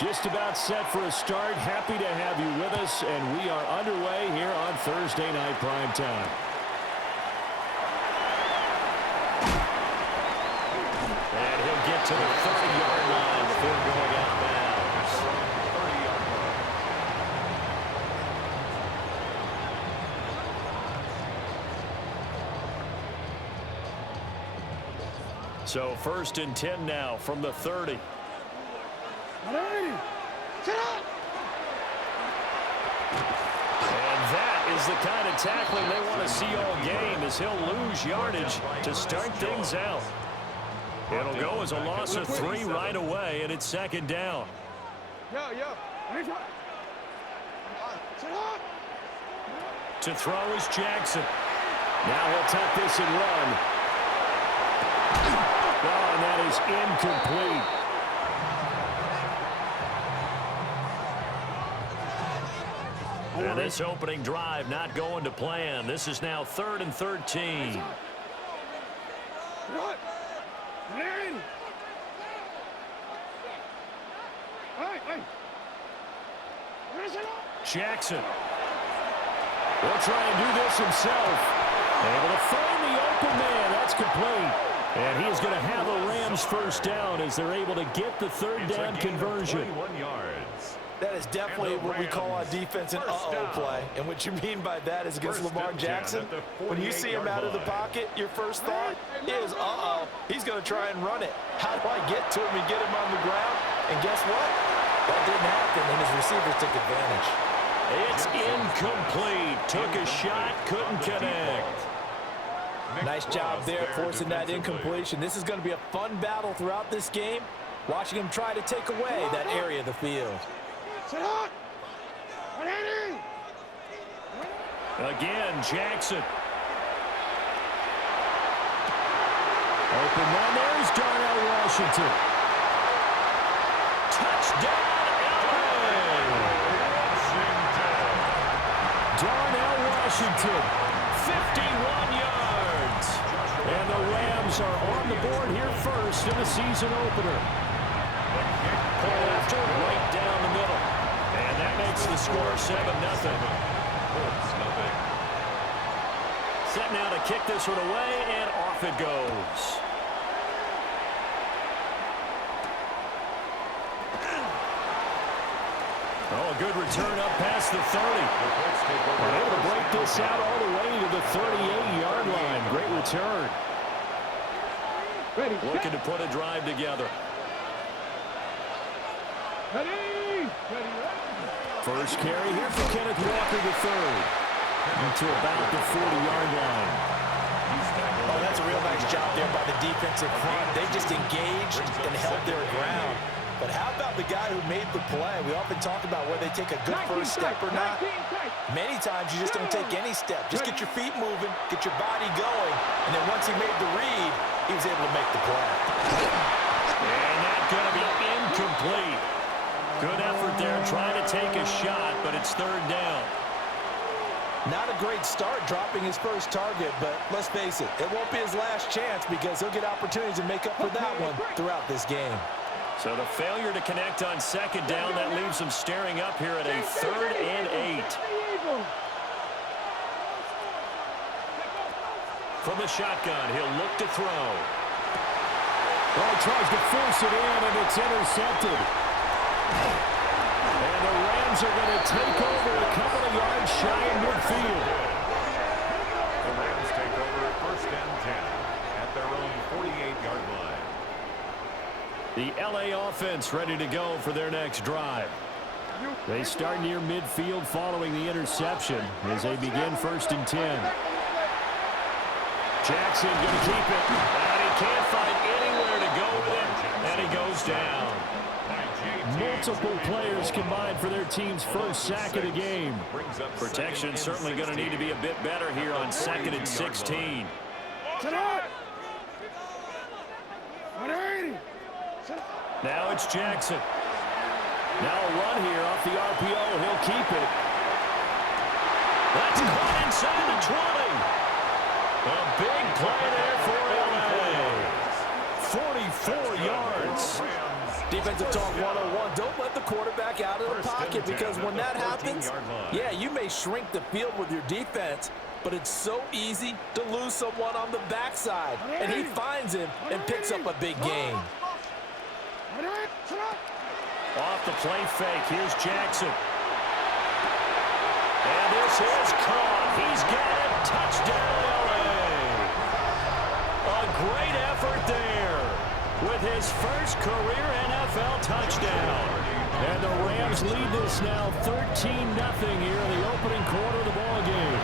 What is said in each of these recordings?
Just about set for a start. Happy to have you with us, and we are underway here on Thursday Night Primetime. And he'll get to the 30-yard line before going out of bounds. 30-yard line. So 1st and 10 now from the 30. And that is the kind of tackling they want to see all game, as he'll lose yardage to start things out. It'll go as a loss of 3 right away, and it's 2nd down. To throw is Jackson. Now he'll tuck this and run. Oh, and that is incomplete. And this opening drive not going to plan. This is now 3rd and 13. Jackson will try and do this himself. Able to find the open man. That's complete. And he is going to have a Rams first down as they're able to get the 3rd down conversion. 21 yards. That is definitely what we call on defense an uh-oh play. And what you mean by that is against Lamar Jackson, when you see him out of the pocket, your first thought is, uh-oh, he's going to try and run it. How do I get to him and get him on the ground? And guess what? That didn't happen, and his receivers took advantage. It's incomplete. Took a shot, couldn't connect. Nice job there forcing that incompletion. This is going to be a fun battle throughout this game, watching him try to take away that area of the field. Again, Jackson. Open one. There's Darnell Washington. Touchdown, LA! Darnell Washington, 51 yards. And the Rams are on the board here first in the season opener. Pull after, right down the middle. And that makes the score 7-0. Set now to kick this one away, and off it goes. Oh, a good return up past the 30. And able to break this out all the way to the 38-yard line. Great return. Looking to put a drive together. First carry here for Kenneth Walker III. To about the 40-yard line. Oh, that's a real nice job there by the defensive front. They just engaged and held their ground. But how about the guy who made the play? We often talk about whether they take a good first step or not. Many times you just don't take any step. Just get your feet moving, get your body going, and then once he made the read, he was able to make the play. And that's going to be incomplete. Good effort there trying to take a shot, but it's 3rd down. Not a great start dropping his first target, but let's face it, it won't be his last chance because he'll get opportunities to make up for that one throughout this game. So the failure to connect on 2nd down, that leaves him staring up here at a 3rd and 8. From the shotgun, he'll look to throw. Well, he tries to force it in, and it's intercepted. And the Rams are going to take over a couple of yards shy in midfield. The Rams take over 1st and 10 at their own 48-yard line. The LA offense ready to go for their next drive. They start near midfield following the interception as they begin 1st and 10. Jackson going to keep it, and he can't find anywhere to go with it, and he goes down. Multiple players combined for their team's first sack of the game. Protection certainly going to need to be a bit better here on 2nd and 16. Now it's Jackson. Now a run here off the RPO. He'll keep it. That's caught inside the 20. A big play there for LA. 44 yards. Defensive talk 101. Don't let the quarterback out of the pocket, because when that happens, yeah, you may shrink the field with your defense, but it's so easy to lose someone on the backside. And he finds him and picks up a big gain. Off the play fake, here's Jackson. And this is caught. He's got it. Touchdown, LA. A great effort there with his first career NFL touchdown. And the Rams lead this now 13-0 here in the opening quarter of the ball game.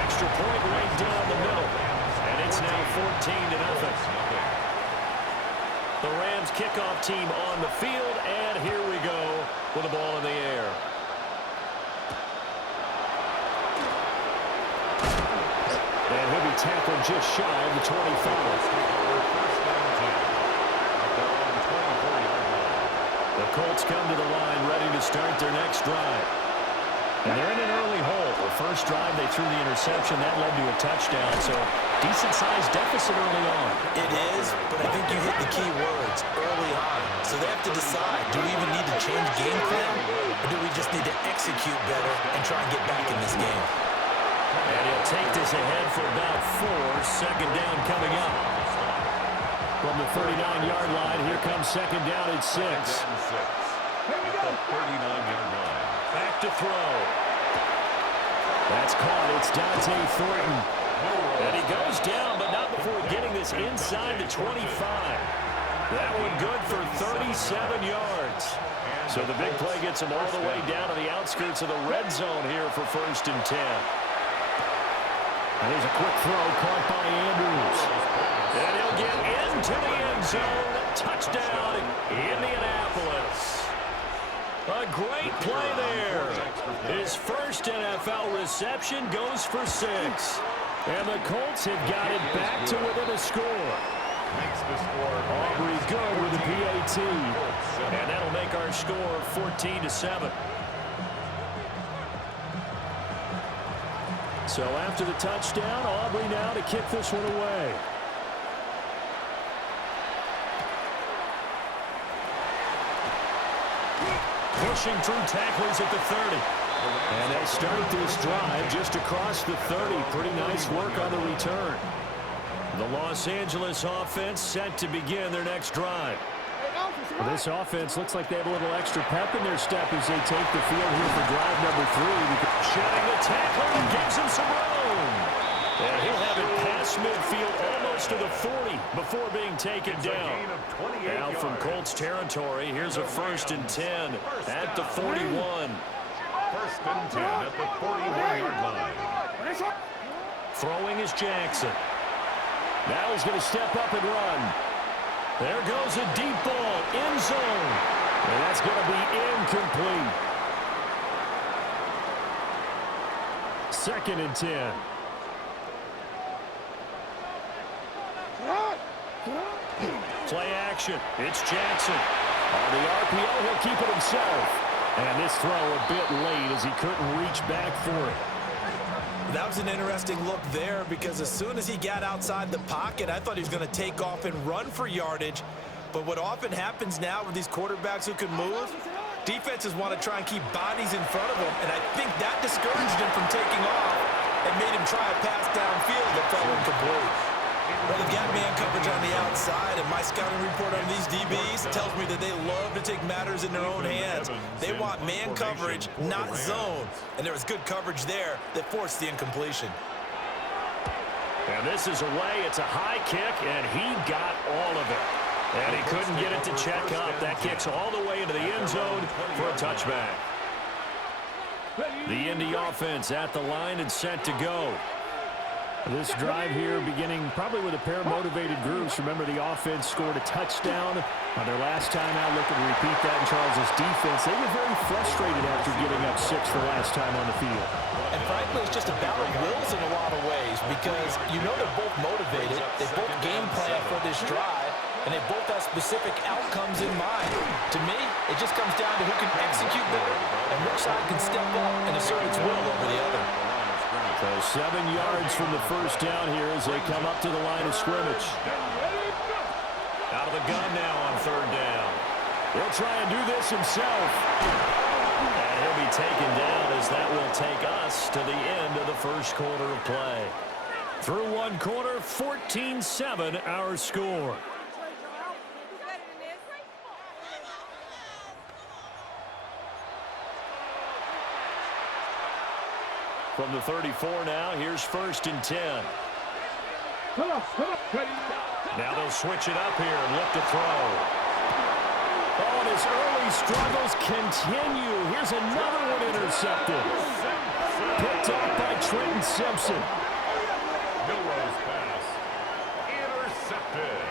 Extra point right down the middle. And it's now 14-0. The Rams kickoff team on the field, and here we go with the ball in the air. And he'll be tackled just shy of the 25. The Colts come to the line ready to start their next drive. And they're in an early hole. The first drive, they threw the interception. That led to a touchdown, so decent-sized deficit early on. It is, but I think you hit the key words, early on. So they have to decide, do we even need to change game plan, or do we just need to execute better and try and get back in this game? And he'll take this ahead for about 4. Second down coming up. From the 39-yard line, here comes second down at 6. Here we go. 39-yard line. Back to throw. That's caught. It's Dante Thornton. And he goes down, but not before getting this inside the 25. That one good for 37 yards. So the big play gets him all the way down to the outskirts of the red zone here for 1st and 10. And there's a quick throw caught by Andrews. And he'll get into the end zone. Touchdown, Indianapolis. A great play there. His first NFL reception goes for 6. And the Colts have got it back to within a score. Aubrey good with the PAT. And that'll make our score 14-7. So after the touchdown, Aubrey now to kick this one away. Pushing through tacklers at the 30. And they start this drive just across the 30. Pretty nice work on the return. The Los Angeles offense set to begin their next drive. Well, this offense looks like they have a little extra pep in their step as they take the field here for drive number 3. Shedding the tackle and gives him some room. And he'll have it past midfield almost to the 40 before being taken down. Now from Colts territory, here's a 1st and 10 at the 41. 1st and 10 at the 41-yard line. Throwing is Jackson. Now he's going to step up and run. There goes a deep ball, end zone. And that's going to be incomplete. 2nd and 10. Play action. It's Jackson. On the RPO, he'll keep it himself. And this throw a bit late as he couldn't reach back for it. That was an interesting look there, because as soon as he got outside the pocket, I thought he was going to take off and run for yardage. But what often happens now with these quarterbacks who can move, defenses want to try and keep bodies in front of them, and I think that discouraged him from taking off and made him try a pass downfield that fell incomplete. Well, they've got man coverage on the outside, and my scouting report on these DBs tells me that they love to take matters in their own hands. They want man coverage, not zone. And there was good coverage there that forced the incompletion. And this is away. It's a high kick, and he got all of it. And he couldn't get it to check up. That kicks all the way into the end zone for a touchback. The Indy offense at the line and set to go. This drive here beginning probably with a pair of motivated groups. Remember, the offense scored a touchdown on their last time out. Looking to repeat that in Charles' defense. They were very frustrated after giving up 6 the last time on the field. And frankly, it's just a battle of wills in a lot of ways, because you know they're both motivated. They both game plan for this drive, and they both have specific outcomes in mind. To me, it just comes down to who can execute better and which side can step up and assert its will over the other. So 7 yards from the first down here as they come up to the line of scrimmage. the gun now on third down. He'll try and do this himself. And he'll be taken down as that will take us to the end of the first quarter of play. Through one quarter, 14-7 our score. From the 34 now, here's 1st and 10. Now they'll switch it up here and look to throw. Oh, and his early struggles continue. Here's another one intercepted. Picked off by Trenton Simpson. Milrow's pass intercepted.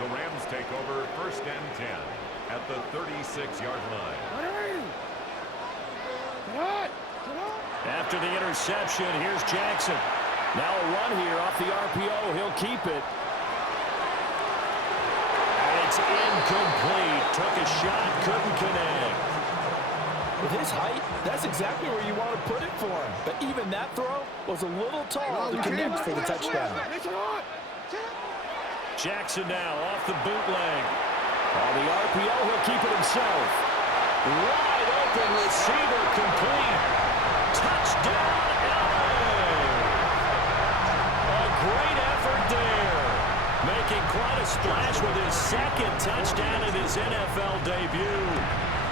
The Rams take over 1st and 10 at the 36-yard line. After the interception, here's Jackson. Now a run here off the RPO. He'll keep it. And it's incomplete. Took a shot, couldn't connect. With his height, that's exactly where you want to put it for him. But even that throw was a little tall to connect for the touchdown. Jackson now off the bootleg. On the RPO, he'll keep it himself. Wide open receiver complete. Touchdown, LA! A great effort there. Making quite a splash with his second touchdown in his NFL debut.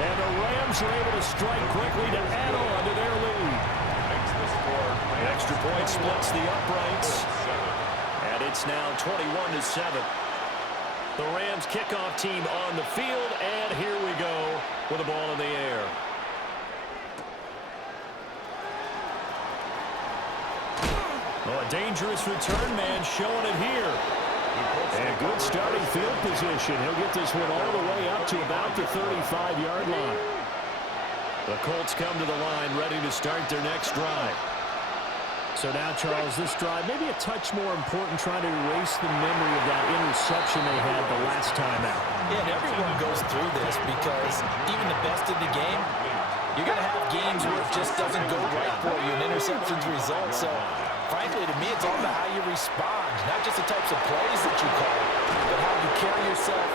And the Rams are able to strike quickly to add on to their lead. The extra point splits the uprights. And it's now 21-7. The Rams kickoff team on the field. And here we go with the ball in the air. Oh, a dangerous return man showing it here. And good starting field position. He'll get this one all the way up to about the 35-yard line. The Colts come to the line ready to start their next drive. So now, Charles, this drive maybe a touch more important, trying to erase the memory of that interception they had the last time out. Yeah, and everyone goes through this because even the best of the game, you're going to have games where it just doesn't go right for you, and interceptions result. So, frankly, to me, it's all about how you respond, not just the types of plays that you call, but how you carry yourself,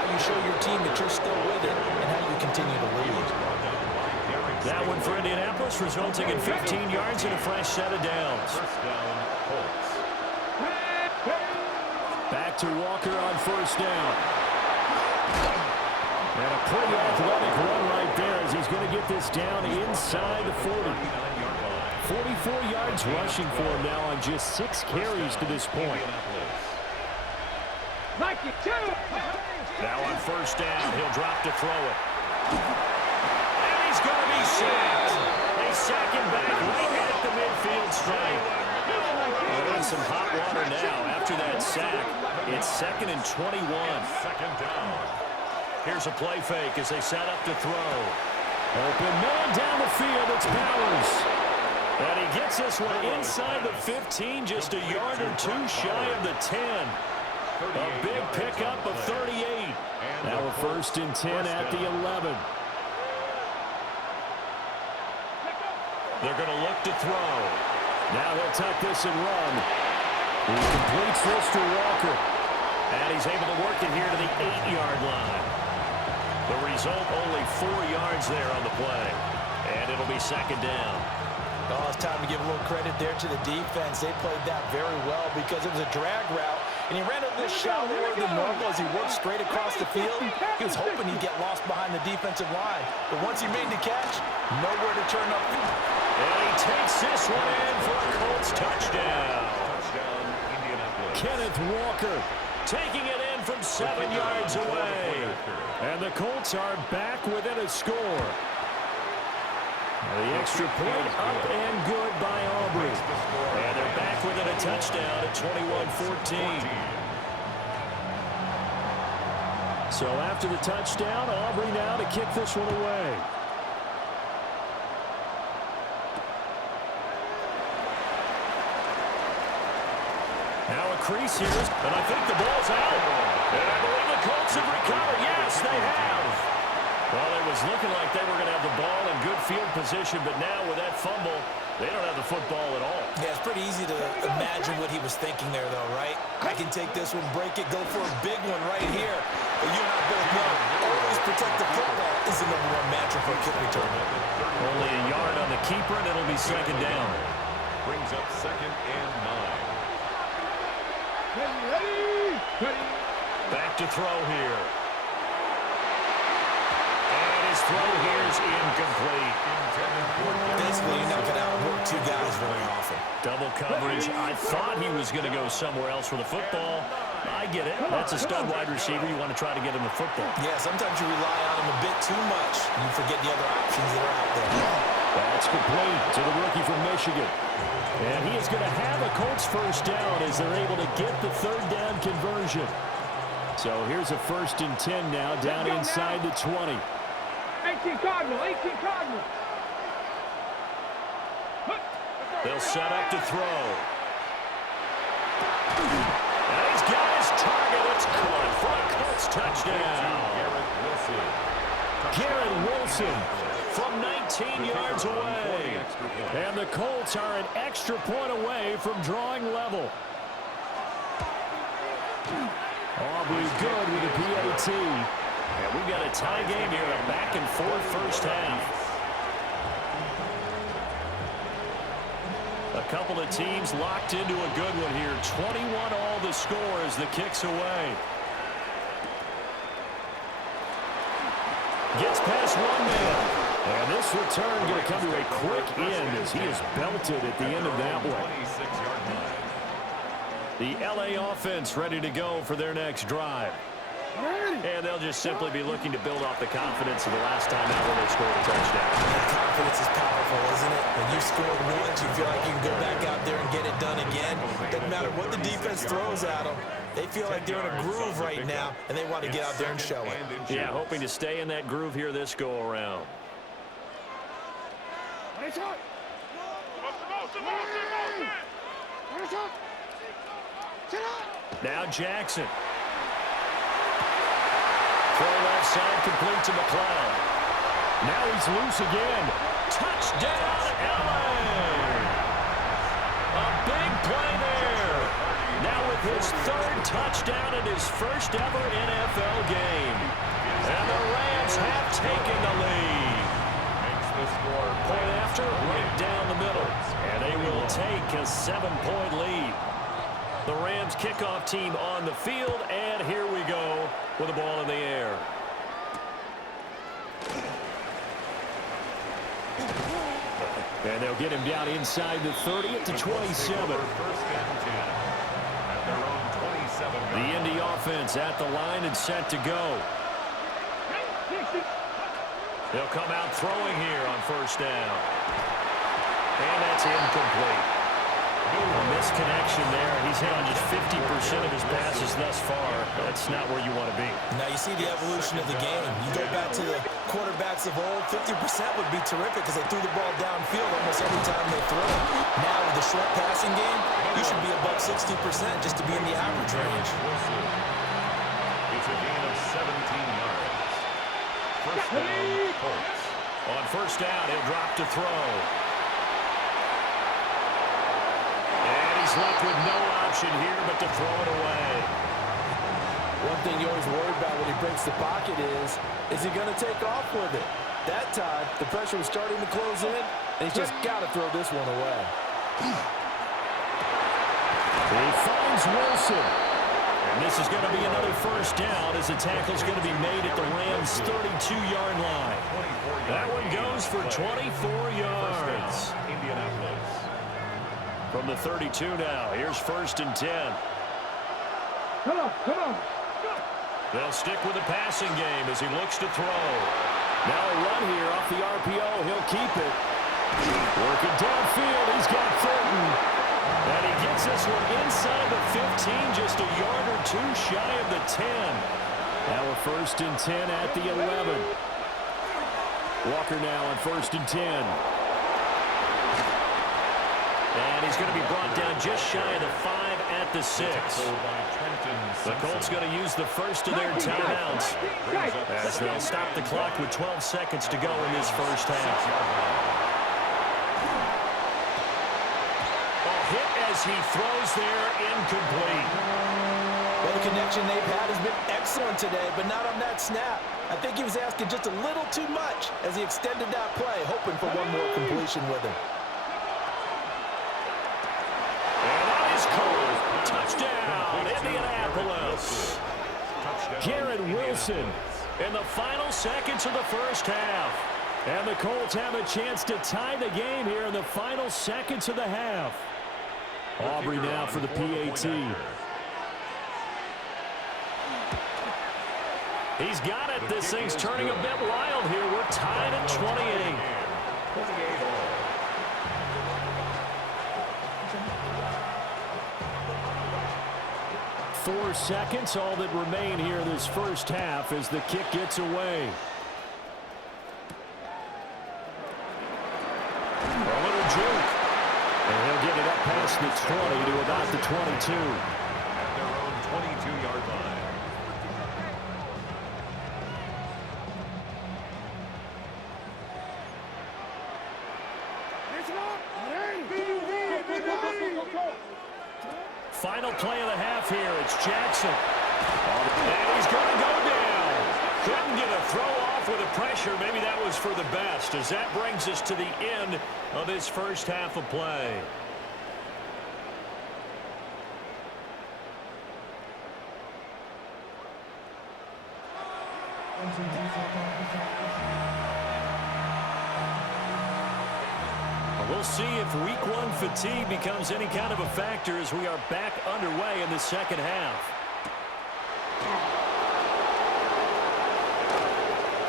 how you show your team that you're still with it, and how you continue to lead. That one for Indianapolis, resulting in 15 yards and a fresh set of downs. Back to Walker on 1st down. And a pretty athletic run right there as he's going to get this down inside the 40. 44 yards rushing for him now on just 6 carries to this point. Now on 1st down, he'll drop to throw it. And he's going to be sacked. They sack him back right at the midfield stripe. They're in some hot water now. After that sack, it's 2nd and 21. 2nd down. Here's a play fake as they set up to throw. Open man down the field. It's Powers. And he gets this one inside the 15, just a yard or two shy of the 10. A big pickup of 38. Now a 1st and 10 at the 11. They're going to look to throw. Now he'll tuck this and run. He completes this to Walker. And he's able to work it here to the 8-yard line. The result, only 4 yards there on the play. And it'll be 2nd down. Oh, it's time to give a little credit there to the defense. They played that very well because it was a drag route, and he ran a little shallower than normal as he worked straight across the field. He was hoping he'd get lost behind the defensive line, but once he made the catch, nowhere to turn up. And he takes this one in for a Colts touchdown. Touchdown, Indianapolis. Kenneth Walker taking it in from 7 yards away. And the Colts are back within a score. The extra point up and good by Aubrey. And they're back within a touchdown at 21-14. So after the touchdown, Aubrey now to kick this one away. Now a crease here, and I think the ball's out. And I believe the Colts have recovered. Yes, they have. Well, it was looking like they were going to have the ball in good field position, but now with that fumble, They don't have the football at all. Yeah, it's pretty easy to imagine what he was thinking there, though, right? I can take this one, break it, go for a big one right here. But you and I both know, always protect the football is the #1 mantra for a kick return. Only a yard on the keeper, and it'll be second down. Brings up 2nd and 9. Back to throw here. And his throw here is incomplete. Basically, you're not going to outwork two guys very often. Double coverage. I thought he was going to go somewhere else with the football. I get it. That's a stud wide receiver. You want to try to get him the football. Yeah, sometimes you rely on him a bit too much, and you forget the other options that are out there. That's complete to the rookie from Michigan. And he is going to have a Colts first down as they're able to get the third down conversion. So here's a 1st and 10 now, down inside the 20. 18 Cardinal, 18 Cardinal. They'll set up to throw. And he's got his target. It's caught for a Colts touchdown. Garrett Wilson from 19 yards away. And the Colts are an extra point away from drawing level. Aubrey good with a PAT. And we've got a tie game here, a back-and-forth first half. A couple of teams locked into a good one here. 21 all the score as the kick's away. Gets past one man. And this return going to come to a quick end as he is belted at the end of that one. The LA offense ready to go for their next drive. And they'll just simply be looking to build off the confidence of the last time out when they scored a touchdown. And confidence is powerful, isn't it? When you scored once, you feel like you can go back out there and get it done again. Doesn't matter what the defense throws at them. They feel like they're in a groove right now, and they want to get out there and show it. Yeah, hoping to stay in that groove here this go-around. Now Jackson. Throw left side complete to McLeod. Now he's loose again. Touchdown, LA! A big play there. Now with his 3rd touchdown in his first ever NFL game. And the Rams have taken the lead. Point after, right down the middle. And they will take a 7-point lead. The Rams kickoff team on the field, and here we go with the ball in the air. And they'll get him down inside the 30 at the 27. The Indy offense at the line and set to go. They'll come out throwing here on first down. And that's incomplete. A misconnection there. He's hit on just 50% of his passes thus far. That's not where you want to be. Now you see the evolution of the game. You go back to the quarterbacks of old, 50% would be terrific because they threw the ball downfield almost every time they throw it. Now with the short passing game, you should be above 60% just to be in the average range. It's a gain of 17 yards. First down, Colts. On first down, he'll drop to throw. He's left with no option here but to throw it away. One thing you're always worried about when he breaks the pocket is he going to take off with it? That time, the pressure was starting to close in, and he's just got to throw this one away. He finds Wilson. And this is going to be another first down as the tackle's going to be made at the Rams' 32-yard line. That one goes for 24 yards. From the 32 now, here's 1st and 10. Come on. They'll stick with the passing game as he looks to throw. Now a run here off the RPO. He'll keep it. Working downfield. He's got Thornton. And he gets this one inside the 15, just a yard or two shy of the 10. Now a 1st and 10 at the 11. Walker now on 1st and 10. And he's going to be brought down just shy of the 5 at the 6. The Colts going to use the first of their timeouts as they'll stop the clock with 12 seconds to go in this first half. as he throws there incomplete. Well, the connection they've had has been excellent today, but not on that snap. I think he was asking just a little too much as he extended that play, hoping for one more completion with him. And that is called. Touchdown, Indianapolis. Garrett Wilson in the final seconds of the first half. And the Colts have a chance to tie the game here in the final seconds of the half. Aubrey now for the PAT. He's got it. This thing's turning a bit wild here. We're tied at 28. 4 seconds, all that remain here this first half as the kick gets away. A little juke. And he'll get it up past the 20 to about the 22. At their own 22-yard line. Final play of the half here. It's Jackson. And he's going to go down. Couldn't get a throw off with the pressure. Maybe that was for the best, as that brings us to the end of this first half of play. We'll see if week 1 fatigue becomes any kind of a factor as we are back underway in the second half.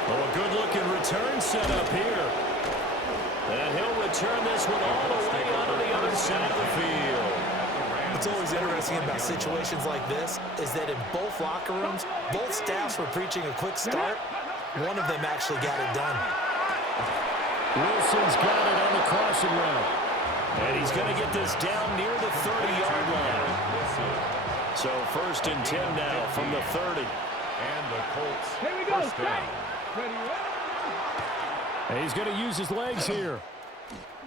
Oh, a good-looking return set up here. And he'll return this one all the way onto the other side of the field. What's always interesting about situations like this is that in both locker rooms, both staffs were preaching a quick start. One of them actually got it done. Wilson's got it on the crossing route. And he's going to get this down near the 30-yard line. So 1st and 10 now from the 30. And the Colts Here we go. first down. And he's going to use his legs here.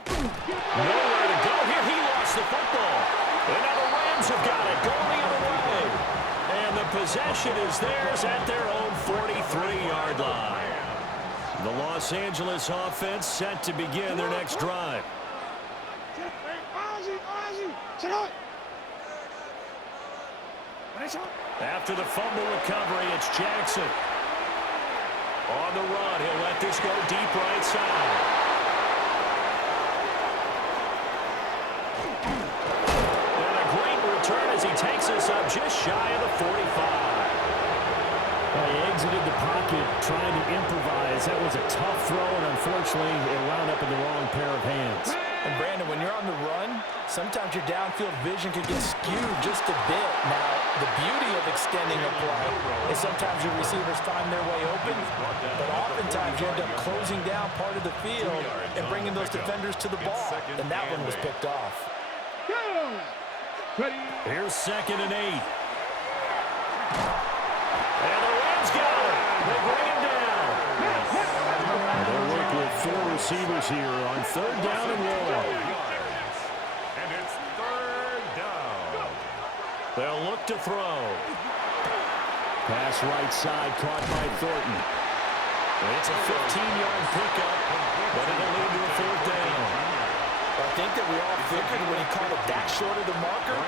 Nowhere to go here. He lost the football. And now the Rams have got it going the other way. And the possession is theirs at their own 43-yard line. The Los Angeles offense set to begin their next drive. After the fumble recovery, it's Jackson. On the run, he'll let this go deep right side. And a great return as he takes us up just shy of the 45. He exited the pocket trying to improvise. That was a tough throw, and unfortunately, it wound up in the wrong pair of hands. And Brandon, when you're on the run, sometimes your downfield vision could get skewed just a bit. Now, the beauty of extending a play is sometimes your receivers find their way open, but oftentimes you end up closing down part of the field and bringing those defenders to the ball, and that one was picked off. Here's 2nd and 8. And the Rams got it. They bring him down. They'll work with 4 receivers here on 3rd down and 1. And it's 3rd down. They'll look to throw. Pass right side caught by Thornton. It's a 15-yard pickup, but it'll lead to a 4th down. I think that we all figured when he caught it that short of the marker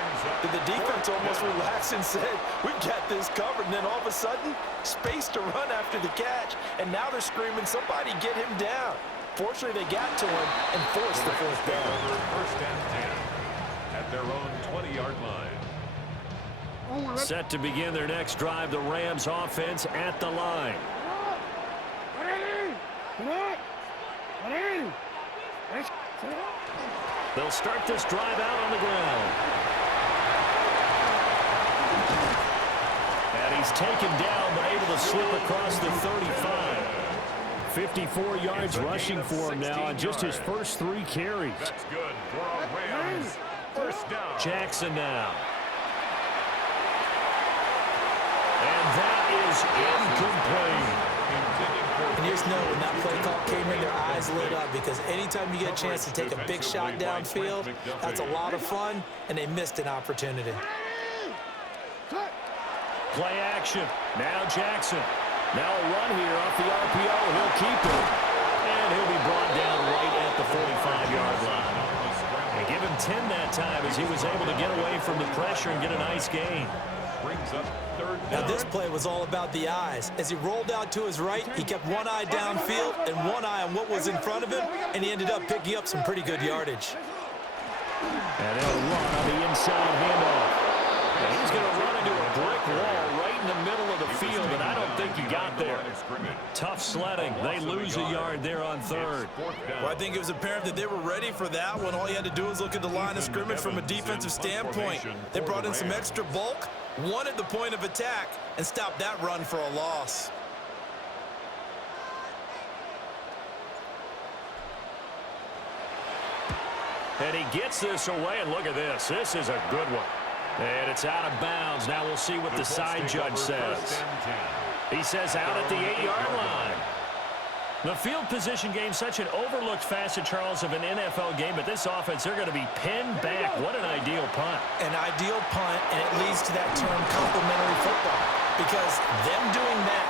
that the defense almost relaxed and said, we've got this covered. And then all of a sudden, space to run after the catch. And now they're screaming, somebody get him down. Fortunately, they got to him and forced the 4th down. 1st and 10 at their own 20-yard line. Set to begin their next drive, the Rams offense at the line. They'll start this drive out on the ground. And he's taken down, but able to slip across the 35. 54 yards rushing for him now on just his first 3 carries. That's good for a Rams 1st down. Jackson now. And that is incomplete. And just know when that play call came in, their eyes lit up, because anytime you get a chance to take a big shot downfield, that's a lot of fun, and they missed an opportunity. Play action. Now Jackson. Now a run here off the RPO. He'll keep it. And he'll be brought down right at the 45-yard line. They give him 10 that time as he was able to get away from the pressure and get a nice gain. Brings up third down. Now this play was all about the eyes. As he rolled out to his right, he kept one eye downfield and one eye on what was in front of him, and he ended up picking up some pretty good yardage. And they'll run on the inside handoff. And he's going to run into a brick wall right in the middle of the field, and I don't think he got there. Tough sledding. They lose a yard there on third. Well, I think it was apparent that they were ready for that one. All you had to do was look at the line of scrimmage from a defensive standpoint. They brought in some extra bulk, wanted the point of attack, and stopped that run for a loss. And he gets this away, and look at this. This is a good one. And it's out of bounds. Now we'll see what the side judge says. He says out at the 8-yard line. The field position game, such an overlooked facet, Charles, of an NFL game, but this offense, they're going to be pinned back. What an ideal punt. An ideal punt, and it leads to that term complementary football, because them doing that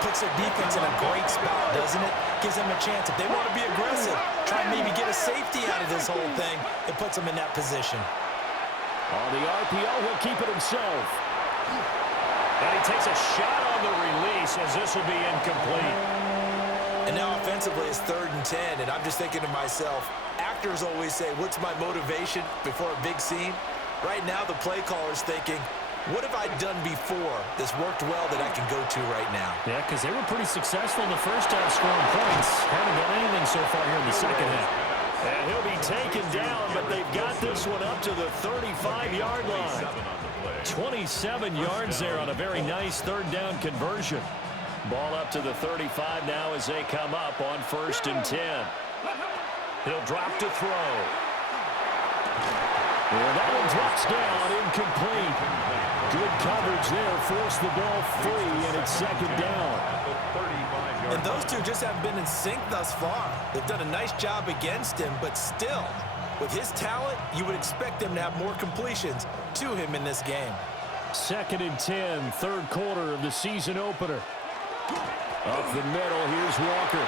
puts their defense in a great spot, doesn't it? Gives them a chance. If they want to be aggressive, try and maybe get a safety out of this whole thing, it puts them in that position. On the RPO, he'll keep it himself. And he takes a shot on the release as this will be incomplete. And now offensively it's 3rd and 10, and I'm just thinking to myself, actors always say, what's my motivation before a big scene? Right now the play caller's thinking, what have I done before that's worked well that I can go to right now? Yeah, because they were pretty successful in the first half scoring points. Haven't done anything so far here in the second half. And he'll be taken down, but they've got this one up to the 35-yard line. 27 yards there on a very nice 3rd down conversion. Ball up to the 35 now as they come up on 1st and 10. He'll drop to throw. And that one drops down, incomplete. Good coverage there, forced the ball free, and it's 2nd down. And those two just haven't been in sync thus far. They've done a nice job against him, but still, with his talent, you would expect them to have more completions to him in this game. 2nd and 10, 3rd quarter of the season opener. Up the middle, here's Walker.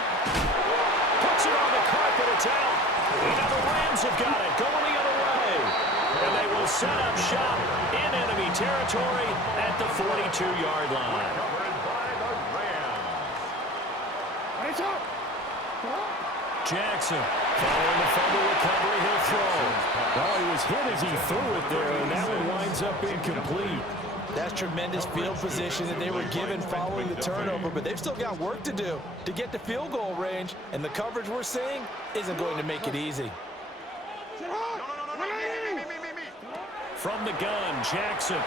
Puts it on the carpet, it's out. And now the Rams have got it, going the other way. And they will set up shop in enemy territory at the 42-yard line. Jackson, following the fumble recovery, he'll throw. Oh, he was hit as he threw it there, and that one winds up incomplete. That's tremendous field position that they were given following the turnover, but they've still got work to do to get to field goal range, and the coverage we're seeing isn't going to make it easy. From the gun, Jackson.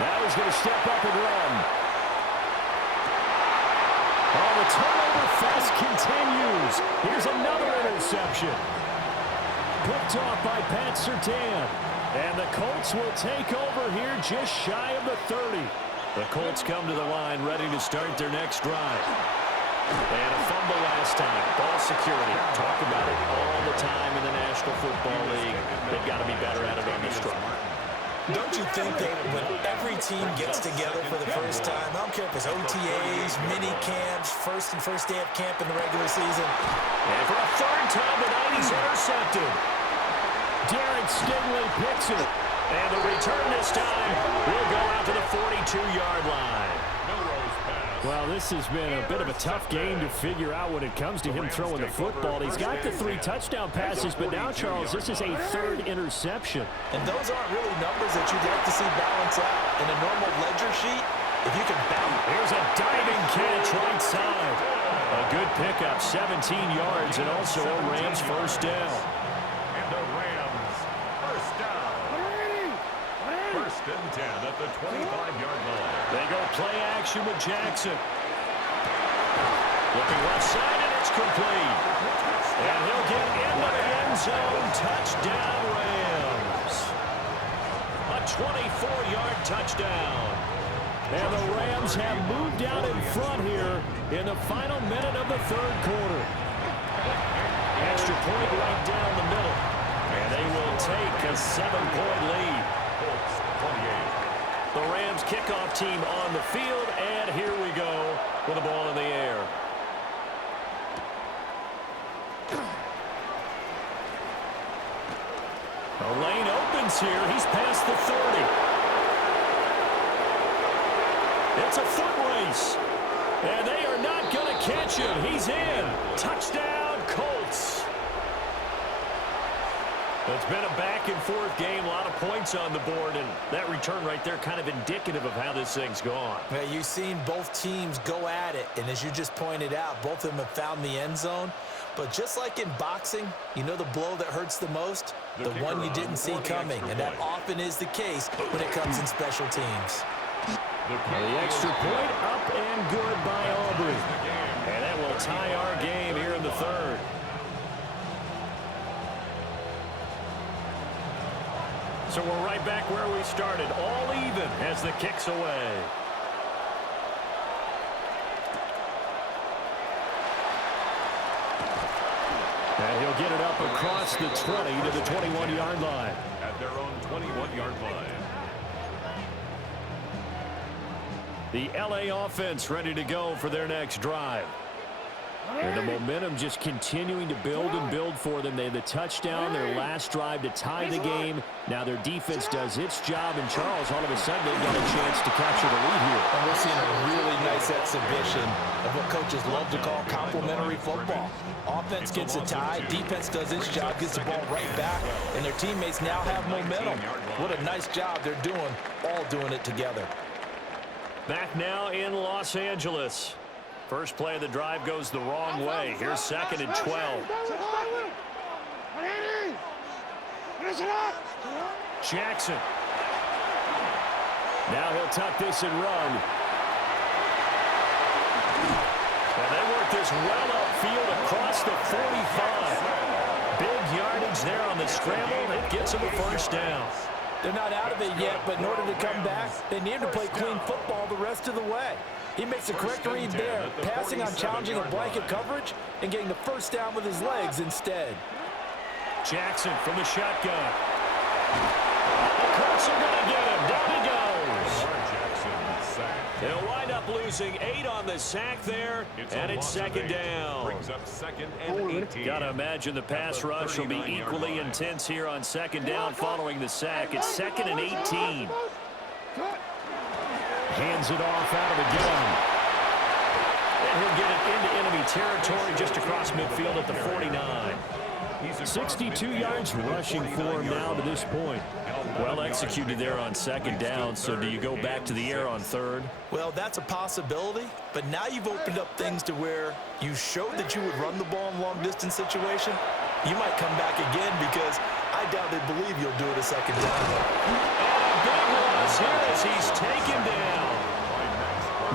Now he's going to step up and run. Oh, the turnover fest continues. Here's another interception. Picked off by Pat Surtain. And the Colts will take over here just shy of the 30. The Colts come to the line ready to start their next drive. And a fumble last time. Ball security. Talk about it all the time in the National Football League. They've got to be better at it on this drive. Don't you think that when every team gets together for the first time, I don't care if it's OTAs, mini camps, first day of camp in the regular season. And for a 3rd time tonight, he's intercepted. Derek Stingley picks it. And the return this time will go out to the 42-yard line. Well, this has been a bit of a tough game to figure out when it comes to him throwing the football. He's got the 3 touchdown passes, but now, Charles, this is a 3rd interception. And those aren't really numbers that you'd like to see balance out in a normal ledger sheet. If you can balance. Here's a diving catch right side. A good pickup, 17 yards, and also a Rams 1st down. And the Rams 1st down. 1st and 10 at the 25-yard line. They go play action with Jackson. Looking left side, and it's complete. And he'll get into the end zone. Touchdown, Rams. A 24-yard touchdown. And the Rams have moved out in front here in the final minute of the third quarter. Extra point right down the middle. And they will take a 7-point lead. Colts 28. The Rams kickoff team on the field, and here we go with the ball in the air. The lane opens here. He's past the 30. It's a foot race. And they are not going to catch him. He's in. Touchdown, Colts. It's been a back-and-forth game, a lot of points on the board, and that return right there kind of indicative of how this thing's gone. Well, you've seen both teams go at it, and as you just pointed out, both of them have found the end zone. But just like in boxing, you know the blow that hurts the most? The one you didn't see coming, and that often is the case when it comes in special teams. The extra point up and good by Aubrey. And that will tie our game here in the third. So we're right back where we started, all even as the kick's away. And he'll get it up across the 20 to the 21-yard line. At their own 21-yard line. The LA offense ready to go for their next drive. And the momentum just continuing to build and build for them. They had the touchdown, their last drive to tie the game. Now their defense does its job, and Charles, all of a sudden, they've got a chance to capture the lead here. And we're seeing a really nice exhibition of what coaches love to call complementary football. Offense gets a tie, defense does its job, gets the ball right back, and their teammates now have momentum. What a nice job they're doing, all doing it together. Back now in Los Angeles. First play of the drive goes the wrong way. Here's 2nd and 12. Jackson. Now he'll tuck this and run. And they work this well upfield across the 45. Big yardage there on the scramble. It gets him a first down. They're not out of it yet, but in order to come back, they need to play clean football the rest of the way. He makes a correct read there, passing on challenging a blanket coverage and getting the first down with his legs instead. Jackson from the shotgun. The Colts are going to get him. Down he goes. They'll wind up losing 8 on the sack there, and it's 2nd down. Brings up 2nd and 18. Got to imagine the pass rush will be equally intense here on 2nd down following the sack. It's 2nd and 18. Hands it off out of the gun. And he'll get it into enemy territory just across midfield at the 49. 62 yards rushing for him now to this point. Well executed there on 2nd down, so do you go back to the air on 3rd? Well, that's a possibility, but now you've opened up things to where you showed that you would run the ball in long-distance situation. You might come back again because I doubt they believe you'll do it a 2nd down. Big loss here as he's taken down.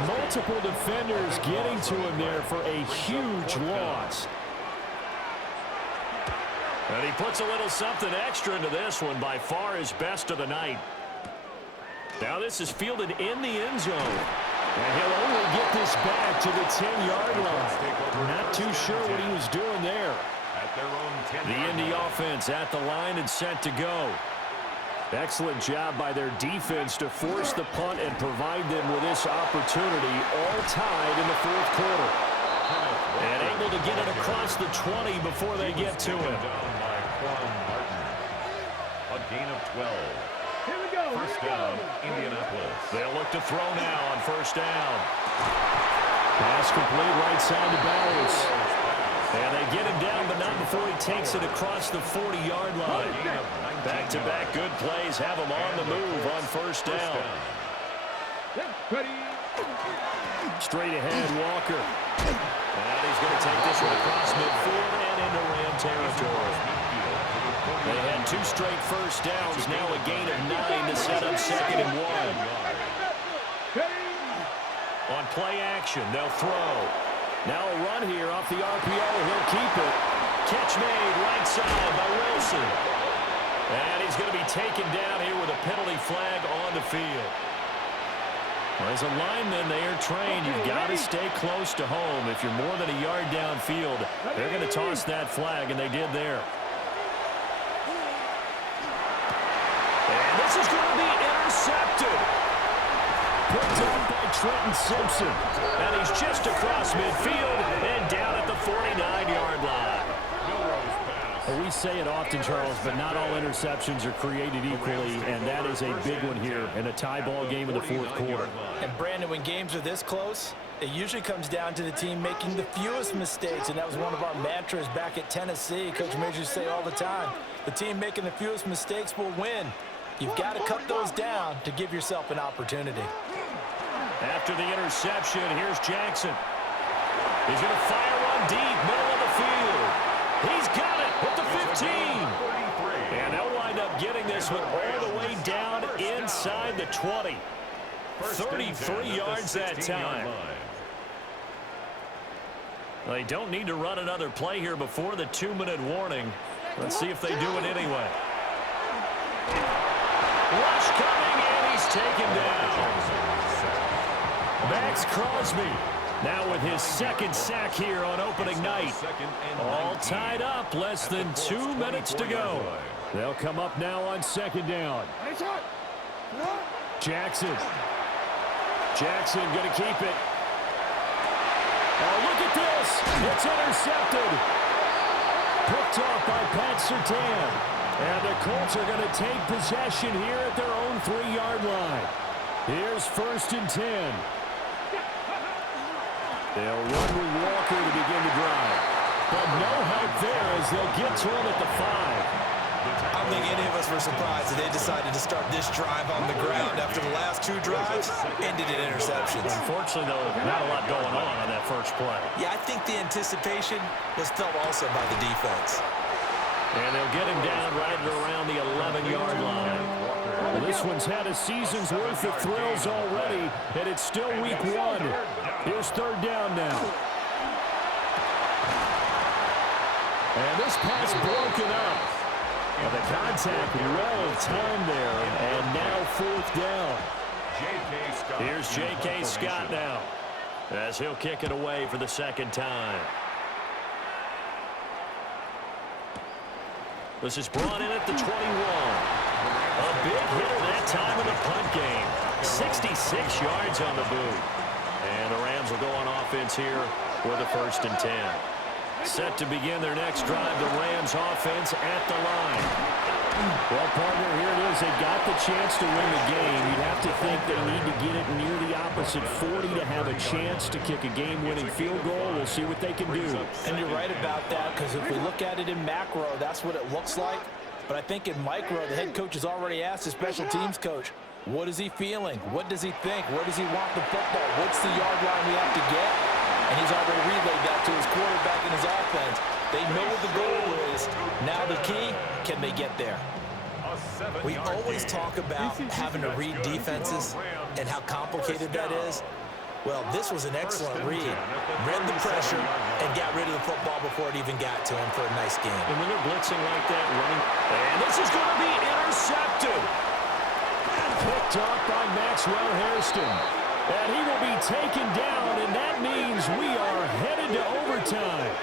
Multiple defenders getting to him there for a huge loss. And he puts a little something extra into this one, by far his best of the night. Now this is fielded in the end zone. And he'll only get this back to the 10-yard line. Not too sure what he was doing there. The Indy offense at the line and set to go. Excellent job by their defense to force the punt and provide them with this opportunity, all tied in the 4th quarter. And able to get it across the 20 before they get to him. A gain of 12. Here we go. First down, Indianapolis. They'll look to throw now on 1st down. Pass complete right side to Bowers. And they get him down, but not before he takes it across the 40-yard line. Back-to-back good plays have him on the move on 1st down. Straight ahead, Walker. And he's going to take this one across midfield and into Ram territory. They had 2 straight first downs, now a gain of 9 to set up 2nd and 1. On play action, they'll throw. Now a run here off the RPO. He'll keep it. Catch made right side by Wilson. And he's going to be taken down here with a penalty flag on the field. As a lineman, they are trained. You've got to stay close to home. If you're more than a yard downfield, they're going to toss that flag, and they did there. And this is going to be intercepted. Picked up by Trenton Simpson. And he's just across midfield and down at the 49-yard line. Well, we say it often, Charles, but not all interceptions are created equally, and that is a big one here in a tie ball game in the fourth quarter. And, Brandon, when games are this close, it usually comes down to the team making the fewest mistakes, and that was one of our mantras back at Tennessee. Coach Majors say all the time, the team making the fewest mistakes will win. You've got to cut those down to give yourself an opportunity. After the interception, here's Jackson. He's going to fire one deep, middle of the field. He's got it at the 15. And they'll wind up getting this one all the way down inside the 20. 33 yards that time. They don't need to run another play here before the 2-minute warning. Let's see if they do it anyway. Rush coming, and he's taken down. Max Crosby now with his second sack here on opening night. All tied up, less than 2 minutes to go. They'll come up now on second down. Jackson. Jackson going to keep it. Oh, look at this. It's intercepted. Picked off by Pat Surtain. And the Colts are going to take possession here at their own 3-yard line. Here's 1st and 10. They'll run with Walker to begin the drive. But no help there as they'll get to him at the 5. I don't think any of us were surprised that they decided to start this drive on the ground after the last 2 drives ended in interceptions. Unfortunately, though, not a lot going on that first play. Yeah, I think the anticipation was felt also by the defense. And they'll get him down right around the 11-yard line. Well, this one's had a season's worth of thrills already, and it's still week 1. Here's 3rd down now. And this pass broken up. Well, the contact well of time there, and now 4th down. Here's J.K. Scott now as he'll kick it away for the 2nd time. This is brought in at the 21. A big hitter that time in the punt game. 66 yards on the boot. And the Rams will go on offense here with a 1st and 10. Set to begin their next drive, the Rams offense at the line. Well, partner, here it is. They got the chance to win the game. You'd have to think they need to get it near the opposite 40 to have a chance to kick a game-winning field goal. We'll see what they can do. And you're right about that, because if we look at it in macro, that's what it looks like. But I think in micro, the head coach has already asked the special teams coach, what is he feeling? What does he think? Where does he want the football? What's the yard line we have to get? And he's already relayed that to his quarterback and his offense. They know what the goal is. Now the key, can they get there? We always talk about having to read defenses and how complicated that is. Well, this was an excellent read. Read the pressure and got rid of the football before it even got to him for a nice game. And when they're blitzing like that, running, and this is going to be intercepted. Picked off by Maxwell Hairston. And he will be taken down, and that means we are headed to overtime.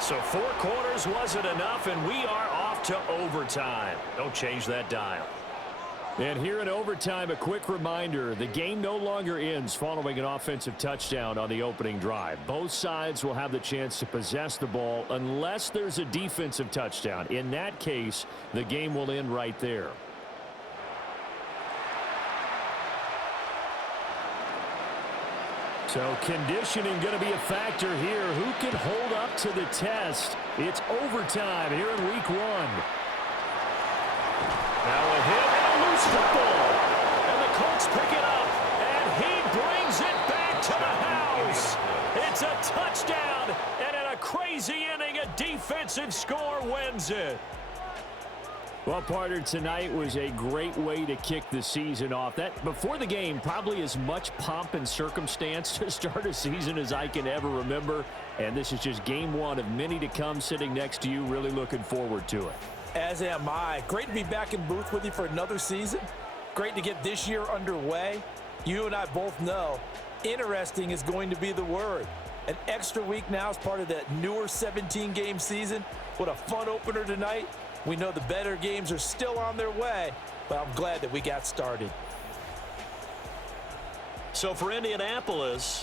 So 4 quarters wasn't enough, and we are off to overtime. Don't change that dial. And here in overtime, a quick reminder, the game no longer ends following an offensive touchdown on the opening drive. Both sides will have the chance to possess the ball unless there's a defensive touchdown. In that case, the game will end right there. So conditioning going to be a factor here. Who can hold up to the test? It's overtime here in week 1. Now a hit and a loose football. And the Colts pick it up. And he brings it back to the house. It's a touchdown. And in a crazy inning, a defensive score wins it. Well, partner, tonight was a great way to kick the season off. That before the game, probably as much pomp and circumstance to start a season as I can ever remember. And this is just game 1 of many to come sitting next to you. Really looking forward to it. As am I. Great to be back in booth with you for another season. Great to get this year underway. You and I both know interesting is going to be the word. An extra week now as part of that newer 17-game season. What a fun opener tonight. We know the better games are still on their way, but I'm glad that we got started. So for Indianapolis,